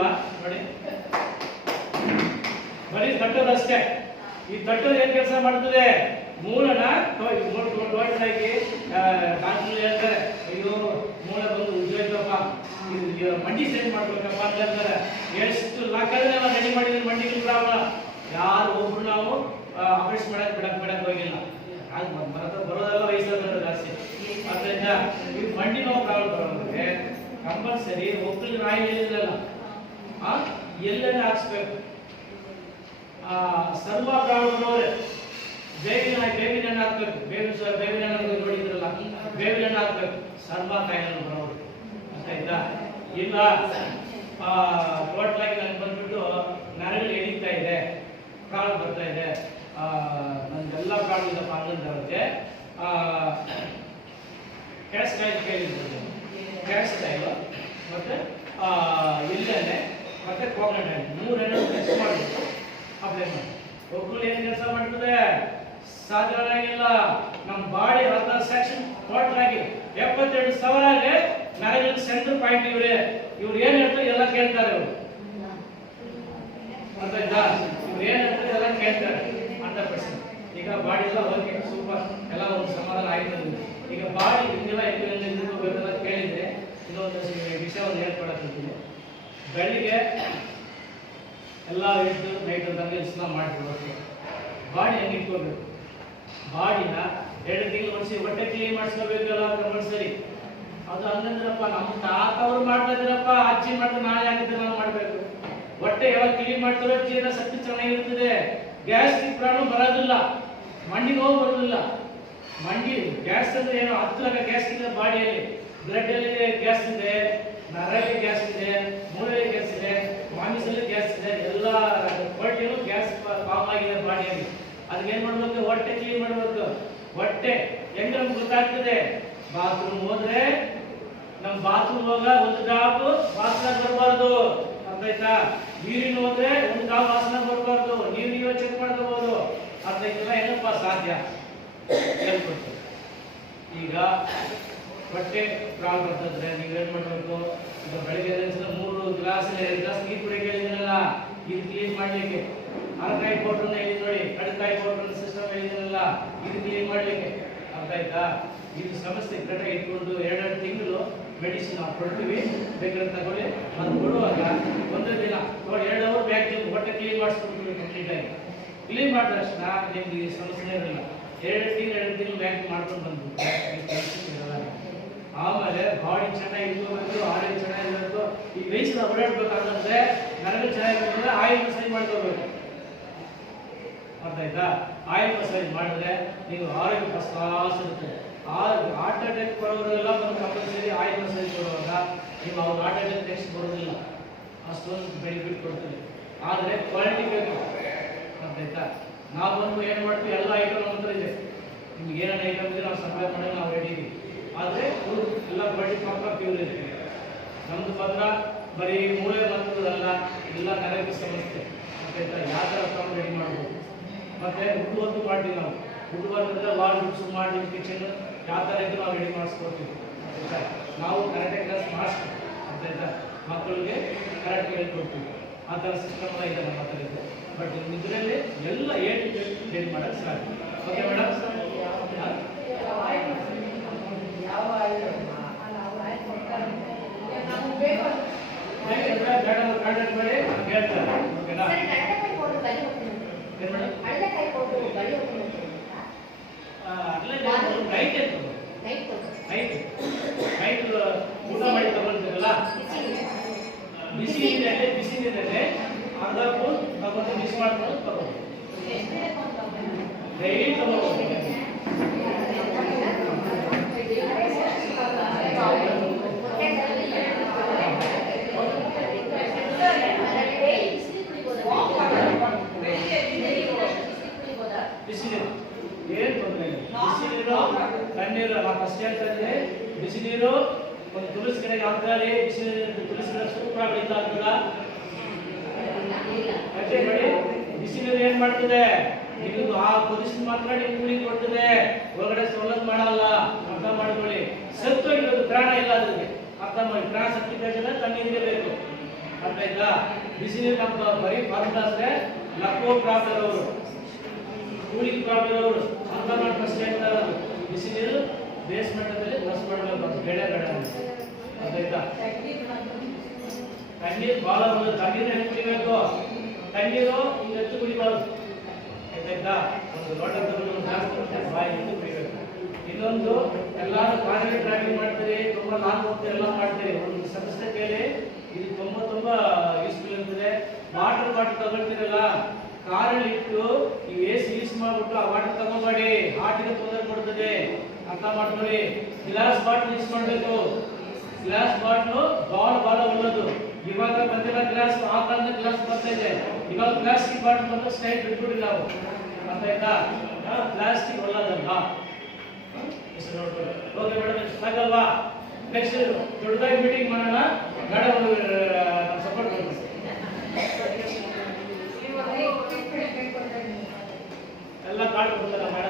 ಇಲ್ವಾ ನೋಡಿ, ಬರೀ ತಟ್ಟೋದಷ್ಟೇ. ಈ ತಟ್ಟೋದು ಏನ್ ಕೆಲಸ ಮಾಡ್ತದೆ? ಮೂಲನ ಟೋಟಲಾಗಿ ಡಾಕ್ಟರ್ ಹೇಳ್ತಾರೆ, ಅಯ್ಯೋ ಮೂಲ ಬಂದು ಉಜ್ಜೋಯ್ತಪ್ಪ, ಮಂಡಿ ಸರಿ ಮಾಡ್ಬೇಕಪ್ಪ ಅಂತ ಹೇಳ್ತಾರೆ. ಎಷ್ಟು ಲಾಕಲ್ಲಿ ನಾವು ರೆಡಿ ಮಾಡಿದ್ರೆ ಮಂಡಿಗೆ ಪ್ರಾಬ್ಲಮ್, ಯಾರು ಒಬ್ರು ನಾವು ಆಪರೇಷನ್ ಬಿಡಕ್ ಹೋಗಿಲ್ಲ. ಬರೋದೆಲ್ಲ ವಯಸ್ಸಾದ ಜಾಸ್ತಿ. ಅದರಿಂದ ಈ ಮಂಡಿ ನೋವು ಪ್ರಾಬ್ಲಮ್ ಬರೋದ್ರೆ ಕಂಪಲ್ಸರಿ ಒಕ್ಕಲಿಗೆ ನಾಯಿ ಹೇಳಿದ್ರಲ್ಲ, ಎಲ್ಲೆಲ್ಲ ಹಾಕ್ಸ್ಬೇಕು. ಸರ್ವ ಪ್ರಾಬ್ಲಮ್ ಅವ್ರೆ ಬೇವಿನ ಹಣ್ಣು ಹಾಕ್ಬೇಕು. ಬೇವಿನ ಹಣ್ಣು ನೋಡಿದ್ರಲ್ಲ, ಬೇವಿನ ಹಣ್ಣು ಹಾಕ್ಬೇಕು. ಸರ್ವ ಕಾಯಿಲೆ ಬರೋರು ಅಂತ ಆಯ್ತಾ? ಇಲ್ಲ ಟೋಟಲಾಗಿ ನನಗೆ ಬಂದ್ಬಿಟ್ಟು ನರಗಳು ಎಳೀತಾ ಇದೆ, ಪ್ರಾಬ್ಲಮ್ ಬರ್ತಾ ಇದೆ, ನನ್ಗೆಲ್ಲ ಪ್ರಾಬ್ಲಮ್ ಇದಪ್ಪ ಅನ್ನೋದವ್ರಿಗೆ ಕ್ಯಾಸ್ ಕಾಯಿಲೆ ಕೇಳಿರ್ಬೋದು. ಕ್ಯಾಸ್ ಕಾಯಿಲೆ ಮತ್ತೆ ಎಣ್ಣೆ ಮತ್ತೆ ಕೋಕೋನಟ್ ಹಣ್ಣು, ಮೂರನ್ನು ಮಿಕ್ಸ್ ಮಾಡಿಬಿಟ್ಟು ಅಪ್ಲೈ ಮಾಡಿ. ಒಬ್ಬರು ಏನು ಕೆಲಸ ಮಾಡ್ತದೆ? ಸಾಧಾರಣ ಇಲ್ಲ. ನಮ್ಮ ಬಾಡಿ 16 ಸೆಕ್ಷನ್ ಟೋಟಲ್ ಆಗಿ 72,000 ನರಗಳಿಗೆ ಸೆಂಟರ್ ಪಾಯಿಂಟ್ ಇವ್ರೆ. ಇವ್ರು ಏನ್ ಹೇಳ್ತಾರೆ ಎಲ್ಲ ಕೇಳ್ತಾರೆ. ಇವ್ರು ಅರ್ಥಾಯ್ತಾ? ಇವ್ರು ಏನ್ ಹೇಳ್ತಾರೆ ಎಲ್ಲ ಕೇಳ್ತಾರೆ 100%. ಈಗ ಬಾಡಿ ಎಲ್ಲ ಓಕೆ, ಸೂಪರ್, ಎಲ್ಲ ಒಂದು ಸಮಾಧಾನ ಆಯ್ತು. ಈಗ ಬಾಡಿ ಇದೆಲ್ಲ ಬೇಕೆಲ್ಲ ಕೇಳಿದ್ರೆ ಇನ್ನೊಂದು ವಿಷಯವನ್ನು ಹೇಳ್ಕೊಡಕ್ಕಿದ್ದೀನಿ. ಬೆಳಿಗ್ಗೆ ಎಲ್ಲ ಇಟ್ಟು ನೈಟ್ ತಂಗೆ ಸ್ನಾನ ಮಾಡಿಕೊಡ್ಬೇಕು. ಬಾಡಿ ಹೆಂಗೆ ಇಟ್ಕೋಬೇಕು? ಬಾಡಿನ 2 ತಿಂಗಳು ವರ್ಷ ಹೊಟ್ಟೆ ಕ್ಲೀನ್ ಮಾಡಿಸ್ಕೋಬೇಕಲ್ಲ ಕಂಪಲ್ಸರಿ. ಅದು ಹಂಗಂದ್ರಪ್ಪ ನಮ್ಮ ತಾತ ಅವ್ರು ಮಾಡ್ತಾ ಇದ್ರಪ್ಪ, ಅಜ್ಜಿ ಮಾಡ್ತಾರೆ, ನಾಳೆ ಆಗಿದ್ರೆ ನಾವು ಮಾಡಬೇಕು. ಹೊಟ್ಟೆ ಯಾವಾಗ ಕ್ಲೀನ್ ಮಾಡ್ತಾರೋ ಜೀರ್ಣ ಶಕ್ತಿ ಚೆನ್ನಾಗಿರ್ತದೆ. ಗ್ಯಾಸ್ಟ್ರಿಕ್ ಪ್ರಾಬ್ಲಮ್ ಬರೋದಿಲ್ಲ, ಮಂಡಿ ನೋವು ಬರೋದಿಲ್ಲ. ಮಂಡಿ ಗ್ಯಾಸ್ ಅಂದ್ರೆ ಏನು? 10 ಗ್ಯಾಸ್ ಇದೆ ಬಾಡಿಯಲ್ಲಿ, ಬ್ಲಡ್ ಅಲ್ಲಿ ಗ್ಯಾಸ್ ಇದೆ, ನರಲ್ಲಿ ಗ್ಯಾಸ್ ಇದೆ, ಮೂಳೆಯಲ್ಲಿ ಗ್ಯಾಸ್ ಇದೆ, ಮಾಂಸದಲ್ಲಿ ಗ್ಯಾಸ್ ಇದೆ, ಎಲ್ಲ ಹೊಟ್ಟೆಯೂ ಗ್ಯಾಸ್ ಫಾರ್ಮ್ ಆಗಿದೆ ಬಾಡಿಯಲ್ಲಿ. ಅದಕ್ಕೆ ಏನ್ ಮಾಡ್ಬೇಕು? ಹೊಟ್ಟೆ ಕ್ಲೀನ್ ಮಾಡ್ಬೇಕು. ಹೊಟ್ಟೆ ಹೆಂಗ್ ನಮ್ಗೆ ಗೊತ್ತಾಗ್ತದೆ? ಬಾತ್ರೂಮ್ ಹೋದ್ರೆ ನಮ್ ಬಾತ್ರೂಮ್ ಹೋಗ ಒಂದು ಗಾಬು ವಾಸನೆ ಬರಬಾರ್ದು, ಅರ್ಥಾಯ್ತಾ? ನೀರಿನ ಹೋದ್ರೆ ಒಂದು ಗಾಬು ವಾಸನೆ ಬರಬಾರ್ದು, ನೀವ್ ಚೆಕ್ ಮಾಡ್ಕೋಬಹುದು. ಅರ್ಥಾಯ್ತಲ್ಲ? ಏನಪ್ಪ ಸಾಧ್ಯ ಹೇಳ್ಕೊಡ್ತೀವಿ. ಈಗ ಹೊಟ್ಟೆ ಪ್ರಾಬ್ಲಮ್ ಬರ್ತದ್ರೆ ನೀವೇನ್ ಮಾಡ್ಬೇಕು? ಈಗ ಬೆಳಿಗ್ಗೆ 3 ಗ್ಲಾಸ್ 2 ಗ್ಲಾಸ್ ನೀರು ಕುಡಿಯಕ್ಕೆ ಹೇಳಿದ್ರಲ್ಲ, ಇದು ಕ್ಲೀನ್ ಮಾಡ್ಲಿಕ್ಕೆ. ಅರಕಾಯಿ ಪೌಡ್ರನ್ನ ಹೇಳಿ ನೋಡಿ, ಕಡಕಾಯಿ ಪೌಡ್ರನ್ನ ಸಿಸ್ಟಮ್ ಹೇಳಿದ್ರಲ್ಲ, ಇದು ಕ್ಲೀನ್ ಮಾಡ್ಲಿಕ್ಕೆ. ಅರ್ಥ ಆಯ್ತಾ? ಇದು ಸಮಸ್ಯೆ ಕರೆಕ್ಟಾಗಿ ಇಟ್ಕೊಂಡು 2 ತಿಂಗಳು ಮೆಡಿಸಿನ್ ನಾವು ಕೊಡ್ತೀವಿ, ಬೇಕಾದ್ರೆ ತಗೊಳ್ಳಿ. ಅದು ಕೊಡುವಾಗ ಒಂದೇ ದಿನ 2 ಅವರ್ ಬ್ಯಾಕ್ ಹೊಟ್ಟೆ ಕ್ಲೀನ್ ಮಾಡಿಸ್ಕೊಡ್ತೀವಿ ಕಂಪ್ಲೀಟ್ ಆಗಿ. ಕ್ಲೀನ್ ಮಾಡಿದ ತಕ್ಷಣ ನಿಮ್ಗೆ ಈ ಸಮಸ್ಯೆ ಇರಲ್ಲ. 2 ತಿಂಗಳು ಬ್ಯಾಕ್ ಮಾಡ್ಕೊಂಡು ಬಂದ್ಬಿಟ್ರೆ ಇರಲ್ಲ. ಆಮೇಲೆ ಬಾಡಿ ಚೆನ್ನಾಗಿ ಇಟ್ಕೋಬೇಕು, ಆರೋಗ್ಯ ಚೆನ್ನಾಗಿರ್ಬೇಕು. ಈ ವಯಸ್ಸಿನ ಓಡಾಡ್ಬೇಕಾದ್ರೆ ನನಗೆ ಚೆನ್ನಾಗಿರ್ತದೆ, ಆಯಿಲ್ ಮಸಾಜ್ ಮಾಡ್ಕೋಬೇಕು. ಅರ್ಥ ಆಯ್ತಾ? ಆಯಿಲ್ ಮಸಾಜ್ ಮಾಡಿದ್ರೆ ನೀವು ಆರೋಗ್ಯ ಫಸ್ಟ್ ಕ್ಲಾಸ್ ಇರ್ತದೆ. ಹಾರ್ಟ್ ಅಟ್ಯಾಕ್ ಬರೋರೆಲ್ಲ ಬಂದು ಕಂಪಲ್ಸರಿ ಆಯಿಲ್ ಮಸಾಜ್ ಕೊಡುವಾಗ ನೀವು ಅವ್ರ ಹಾರ್ಟ್ ಅಟ್ಯಾಕ್ ನೆಕ್ಸ್ಟ್ ಬರೋದಿಲ್ಲ, ಅಷ್ಟೊಂದು ಬೆನಿಫಿಟ್ ಕೊಡ್ತೀವಿ. ಆದರೆ ಕ್ವಾಲಿಟಿ ಬೇಕು. ಅರ್ಥ ಆಯ್ತಾ? ನಾವು ಬಂದು ಏನು ಮಾಡ್ತೀವಿ? ಎಲ್ಲ ಐಟಮ್ ನಮ್ಮ ಹತ್ರ ಇದೆ. ನಿಮ್ಗೆ ಏನೇನು ಐಟಮ್ ಇದೆ ನಾವು ಸಪ್ಲೈ ಮಾಡಿ ನಾವು ರೆಡಿ ಇದ್ದೀವಿ. ಆದರೆ ಎಲ್ಲ ಕ್ವಾಲಿಟಿ ಪಕ್ಕ ಪ್ಯೂರ್ ಇರ್ತೀವಿ. ನಮ್ದು ಪತ್ರ ಬರೀ ಮೂಳೆ ಮತ್ತದಲ್ಲ, ಎಲ್ಲ ನರಕ್ಕೆ ಸಮಸ್ಯೆ. ಅರ್ಥಾಯ್ತಾ? ಯಾವ ಥರ ತಗೊಂಡು ರೆಡಿ ಮಾಡ್ಬೋದು. ಮತ್ತೆ ಹುಟ್ಟುವತ್ತು ಮಾಡ್ತೀವಿ ನಾವು. ಹುಟ್ಟುವತ್ತಂದ್ರೆ ವಾಲ್ ಫಿಕ್ಸ್ ಮಾಡಿ ಕಿಚನ್ ಯಾವ ಥರ ಇದ್ದು ನಾವು ರೆಡಿ ಮಾಡಿಸ್ಕೊಡ್ತೀವಿ. ಆಯ್ತಾ? ನಾವು ಕರೆಕ್ಟಾಗಿ ಕ್ಲಾಸ್ ಮಾಡಿಸ್ತೀವಿ. ಅರ್ಥಾಯ್ತಾ? ಮಕ್ಕಳಿಗೆ ಕರೆಕ್ಟ್ ಹೇಳ್ಕೊಡ್ತೀವಿ. ಆ ಥರ ಸಿಸ್ಟಮ್ ಎಲ್ಲ ಇದೆ ನಮ್ಮ ಹತ್ರ ಇದೆ. ಬಟ್ ಇದರಲ್ಲಿ ಎಲ್ಲ ರೆಡಿ ಮಾಡೋಕ್ಕೆ ಸಾಧ್ಯ. Okay madam? ಕಾಂಟ್ಯಾಕ್ಟ್ ಮಾಡಿ ಹೇಳ್ತಾರೆ. ಓಕೆನಾ? ನೈಟ್ ಊಟ ಮಾಡಿ ತಗೊಳ್ತೀರಲ್ಲ, ಬಿಸಿ ನೀರಲ್ಲಿ ಅರ್ಧ ಸ್ಪೂನ್ ತಗೊಂಡು ಮಿಕ್ಸ್ ಮಾಡ್ಕೊಂಡು ತಗೊಳ್ಳಿ. ಡೈಲಿ ತಗೊಳ್ಬೋದು. ಬಿಸಿನೀರು ಏನು ತೊಂದರೆ ಇಲ್ಲ. ಬಿಸಿನೀರು ತಣ್ಣೀರು ನಾವು ಫಸ್ಟ್ ಹೇಳ್ತಾರೆ. ಬಿಸಿನೀರು ಒಂದು ತುಳಸಿ ಕಡೆಗೆ ಹಾಕ್ತಾರೆ. ಬಿಸಿನೀರು ತುಳಸಿ ಗಿಡ ಸೂಪರ್ ಬೆಳೀತಾ ಆಗ್ತದ. ಅಷ್ಟೇ ನೋಡಿ, ಬಿಸಿನೀರು ಏನ್ ಮಾಡ್ತದೆ? ಇದು ಆ ಪೊಸಿಷನ್ ಮಾತ್ರ ನೀವು ಕೂಲಿಂಗ್ ಕೊಡ್ತದೆ, ಒಳಗಡೆ ಸವಲತ್ತು ಮಾಡಲ್ಲ. ಅರ್ಥ ಮಾಡ್ಕೊಳ್ಳಿ. ಸತ್ತು ಇರೋದು ಪ್ರಾಣ ಇಲ್ಲ ಅದಕ್ಕೆ. ಅರ್ಥ ಮಾಡಿ, ಪ್ರಾಣ ಶಕ್ತಿ ಬೇಕಂದ್ರೆ ತಣ್ಣೀರಿಗೆ ಬೇಕು. ಅರ್ಥ ಆಯ್ತಾ? ಬಿಸಿ ನೀರು ನಮ್ಮ ಬರೀ ಫಾರ್ಮುಲಾ ಅಂದ್ರೆ ಲಕ್ಕೋ ಪ್ರಾಬ್ಲಮ್ ಅವರು ಕೂಲಿಂಗ್ ಪ್ರಾಬ್ಲಮ್ ಅವರು ಅಂತ ಮಾಡಿ ಪ್ರಶ್ನೆ ಇರ್ತಾರೆ. ಬಿಸಿ ನೀರು ಬೇಸ್ ಮಟ್ಟದಲ್ಲಿ ಪ್ಲಸ್ ಮಾಡಬೇಕು ಅಂತ ಬೇಡ ಬೇಡ ಅಂತ. ಅರ್ಥ ಆಯ್ತಾ? ತಣ್ಣೀರು ಭಾಳ ತಣ್ಣೀರು ಹೆಂಗೆ ಕುಡಿಬೇಕು? ತಣ್ಣೀರು ಈಗ ಹೆಚ್ಚು ಕುಡಿಬಾರ್ದು. ಆಯ್ತಾಯ್ತಾ? ಒಂದು ಲೋಟ ತಗೊಂಡು ಜಾಸ್ತಿ ಬಾಯಿ ಹೆಚ್ಚು ಕುಡಿಬೇಕು. ಇನ್ನೊಂದು ಎಲ್ಲರೂ ಕಾರಲ್ಲಿ ಡ್ರೈವಿಂಗ್ ಮಾಡ್ತೀರಿ, ತುಂಬಾ ಲಾಂಗ್ ಹೋಗ್ತೀರಿ, ಎಲ್ಲ ಮಾಡ್ತೀರಿ. ಒಂದು ಸಮಸ್ಯೆ ಕೇಳಿ, ಇದು ತುಂಬಾ ಯೂಸ್ಫುಲ್ ಇರ್ತದೆ. ವಾಟರ್ ಬಾಟಲ್ ತಗೊಳ್ತೀರಲ್ಲ, ಕಾರಲ್ಲಿ ಇಟ್ಟು ನೀವು AC ಯೂಸ್ ಮಾಡ್ಬಿಟ್ಟು ಆ ವಾಟರ್ ತಗೋಬೇಡಿ, ಹಾರ್ಟಿಗೆ ತೊಂದರೆ ಕೊಡ್ತದೆ. ಅರ್ಥ ಮಾಡ್ಕೊಳ್ಳಿ. ಗ್ಲಾಸ್ ಬಾಟಲ್ ಯೂಸ್ ಮಾಡಬೇಕು. ಗ್ಲಾಸ್ ಬಾಟ್ಲು ಬಹಳ ಒಳ್ಳೆದು. ಇವಾಗ ಬಂದಿಲ್ಲ ಗ್ಲಾಸ್, ಆ ಕಾಲದ ಗ್ಲಾಸ್ ಬರ್ತಾ ಇದೆ. ಇವಾಗ ಪ್ಲಾಸ್ಟಿಕ್ ಬಾಟಲ್ ಬಂದು ಸ್ಟೈಲ್ ಬಿಟ್ಬಿಡಿ ನಾವು. ಅರ್ಥ ಆಯ್ತಾ? ಪ್ಲಾಸ್ಟಿಕ್ ಒಳ್ಳೇದಲ್ಲ. ಓಕೆ ಮೇಡಮ್, ಸಾಕಲ್ವಾ? ನೆಕ್ಸ್ಟ್ ದೊಡ್ಡದಾಗಿ ಮೀಟಿಂಗ್ ಮಾಡೋಣ. ಮೇಡಮ್ ಸಪೋರ್ಟ್ ಮಾಡಿ. ಎಲ್ಲ ಕಾರ್ಡ್ ಕೊಡ್ತಾರೆ ಮೇಡಮ್.